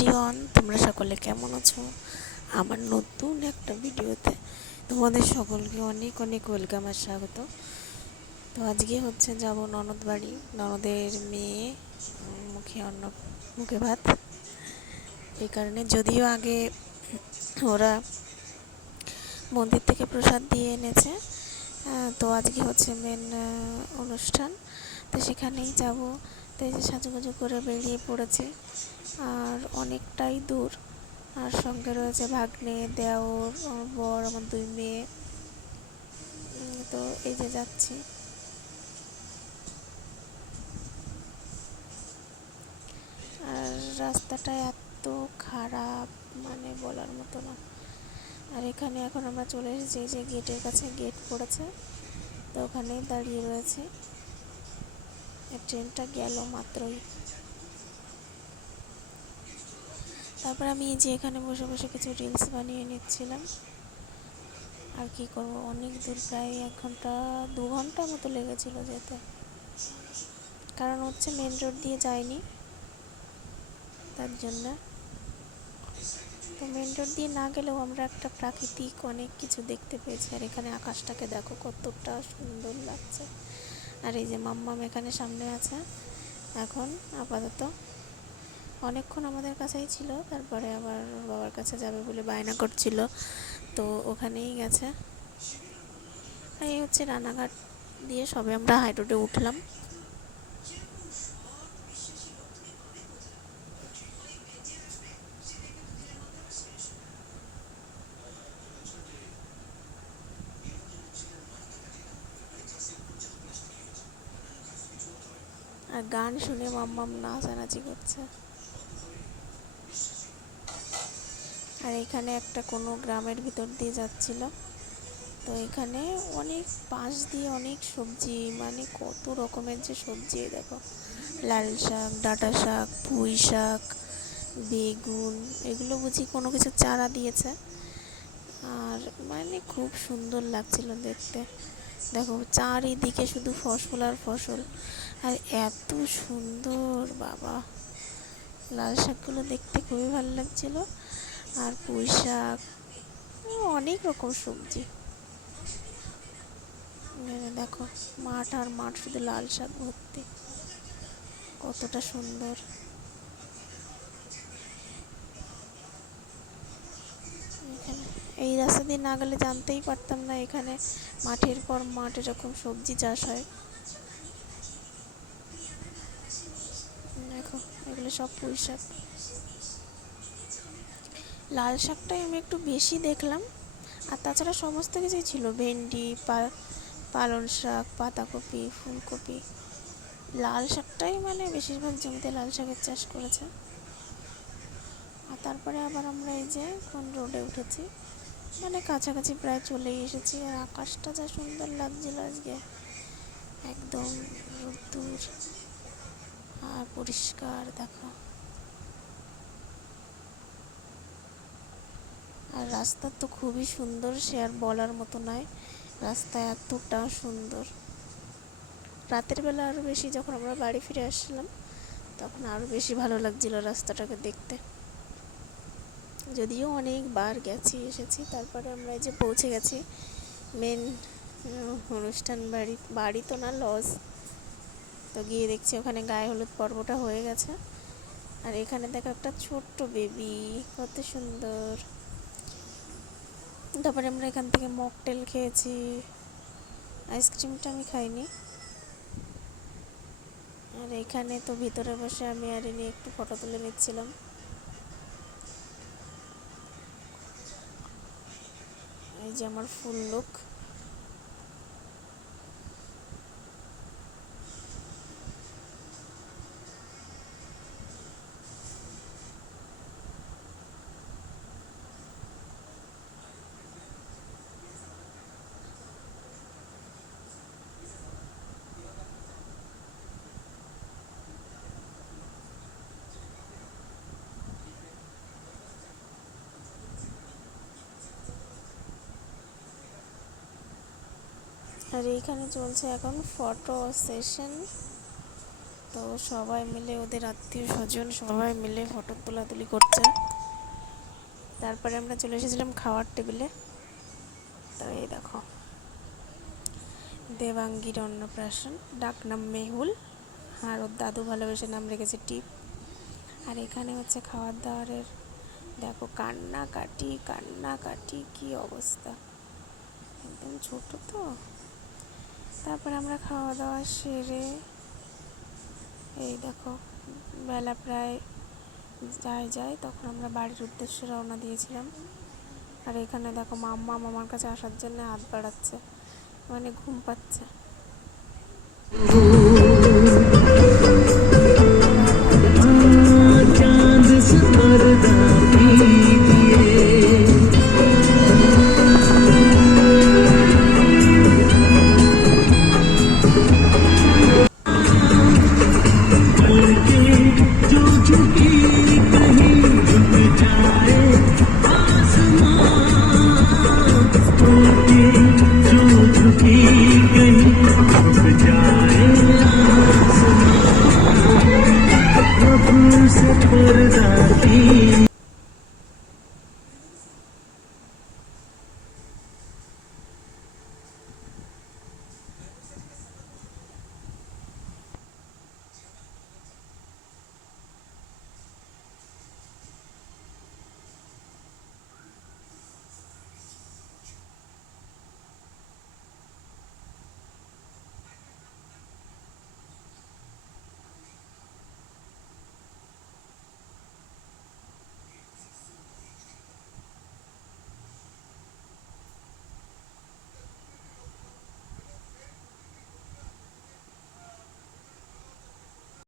Everyone, তোমরা সকলে কেমন আছো? আমার নতুন একটা ভিডিওতে তোমাদের সকলকে অনেক অনেক ওয়েলকাম আর স্বাগত। তো আজকে হচ্ছে যাব ননদ বাড়ি। ননদের মেয়ে মুখে অন্ন, মুখে ভাত। এই কারণে যদিও আগে ওরা মন্দির থেকে প্রসাদ দিয়ে এনেছে তো আজকে হচ্ছে মেন অনুষ্ঠান। তো সেখানেই যাব। তো এই যে সাজুগুজু করে বেরিয়ে পড়েছি আর অনেকটাই দূর। আর সঙ্গে রয়েছে ভাগ্নে, দেওর, আমার বর, আমার দুই মেয়ে। তো এই যে যাচ্ছি। আর রাস্তাটা এত খারাপ মানে বলার মতো না। আর এখানে এখন আমরা চলে এসেছি যে গেটের কাছে গেট পড়েছে। তো ওখানেই দাঁড়িয়ে রয়েছে। ট্রেনটা গেল মাত্রই। তারপর আমি এই যে এখানে বসে বসে কিছু রিলস বানিয়ে নিচ্ছিলাম। আর কি করব? অনেক দূর, প্রায় এক ঘণ্টা, দু ঘণ্টা মতো লেগেছিল যেতে। কারণ হচ্ছে মেন রোড দিয়ে যায়নি তার জন্য। তো মেন রোড দিয়ে না গেলেও আমরা একটা প্রাকৃতিক অনেক কিছু দেখতে পেয়েছি। আর এখানে আকাশটাকে দেখো কতটা সুন্দর লাগছে। আর এই যে মাম্মাম এখানে সামনে আছে। এখন আপাতত অনেকক্ষণ আমাদের কাছেই ছিল, তারপরে আবার বাবার কাছে যাবে বলে বায়না করছিল, তো ওখানেই গেছে। এই হচ্ছে রানাঘাট দিয়ে সবে আমরা হাই রোডে উঠলাম। আর গান শুনে মাম্মাম নাচানাচি করছে। আর এখানে একটা কোনো গ্রামের ভিতর দিয়ে যাচ্ছিল। তো এখানে অনেক পাশ দিয়ে অনেক সবজি মানে কত রকমের যে সবজি দেখো। লাল শাক, ডাঁটা শাক, পুঁই শাক, বেগুন, এগুলো বুঝি কোনো কিছু চারা দিয়েছে। আর মানে খুব সুন্দর লাগছিল দেখতে। দেখো, চারিদিকে শুধু ফসল আর ফসল। আর এত সুন্দর, বাবা। লাল শাকগুলো দেখতে খুবই ভালো লাগছিল। আর পুঁই শাক অনেক রকম সবজি। দেখো, মাঠ আর মাঠ শুধু লাল শাক ভর্তি। কতটা সুন্দর। এই রাস্তা দিয়ে না গেলে জানতেই পারতাম না, এখানে মাঠের পর মাঠ এরকম সবজি চাষ হয় দেখো এগুলো সব পুঁই শাক। লাল শাকটাই আমি একটু বেশি দেখলাম। আর তাছাড়া সমস্ত কিছুই ছিল। ভেন্ডি, পা- পালং শাক, পাতাকপি, ফুলকপি। লাল শাকটাই মানে বেশিরভাগ জমিতে লাল শাকের চাষ করেছে। আর তারপরে আবার আমরা এই যে কোন রোডে উঠেছি। মানে কাছাকাছি প্রায় চলেই এসেছি। আর আকাশটা যা সুন্দর লাগছিল আজকে। একদম রোদ্দুর। আর পরিষ্কার, দেখো। আর রাস্তা তো খুবই সুন্দর, সে আর বলার মতো নয়। রাস্তা এতটা সুন্দর। রাতের বেলা আরও বেশি যখন আমরা বাড়ি ফিরে আসছিলাম তখন আরও বেশি ভালো লাগছিল রাস্তাটাকে দেখতে। যদিও অনেকবার গেছি, এসেছি, তারপরে আমরা এই যে পৌঁছে গেছি মেন অনুষ্ঠান বাড়ি বাড়ি তো না লজ তো গিয়ে দেখছি ওখানে গায়ে হলুদ পর্বটা হয়ে গেছে। আর এখানে দেখো একটা ছোট্ট বেবি কত সুন্দর। তারপরে আমরা এখান থেকে মকটেল খেয়েছি। আইসক্রিমটা আমি খাইনি। আর এখানে তো ভিতরে বসে আমি আর এনে একটু ফটো তুলে নিচ্ছিলাম। এই যে আমার ফুল লুক আর এইখানে চলছে এখন ফটো সেশন। তো সবাই মিলে ওদের আত্মীয় স্বজন সবাই মিলে ফটো তোলাতুলি করছে। তারপরে আমরা চলে এসেছিলাম খাওয়ার টেবিলে। তো এই দেখো। দেবাঙ্গীর অন্নপ্রাশন ডাকনাম মেহুল আর ওর দাদু ভালোবেসে নাম রেখেছে টিপ। আর এখানে হচ্ছে খাবার দাবারের দেখো কান্নাকাটি কান্নাকাটি, কি অবস্থা। একদম ছোট তো। তারপর আমরা খাওয়া দাওয়া সেরে এই দেখো, বেলা প্রায় যাই যায় তখন আমরা বাড়ির উদ্দেশ্যে রওনা দিয়েছিলাম। আর এখানে দেখো মাম্মা মামার কাছে আসার জন্য হাত বাড়াচ্ছে মানে ঘুম পাচ্ছে। सी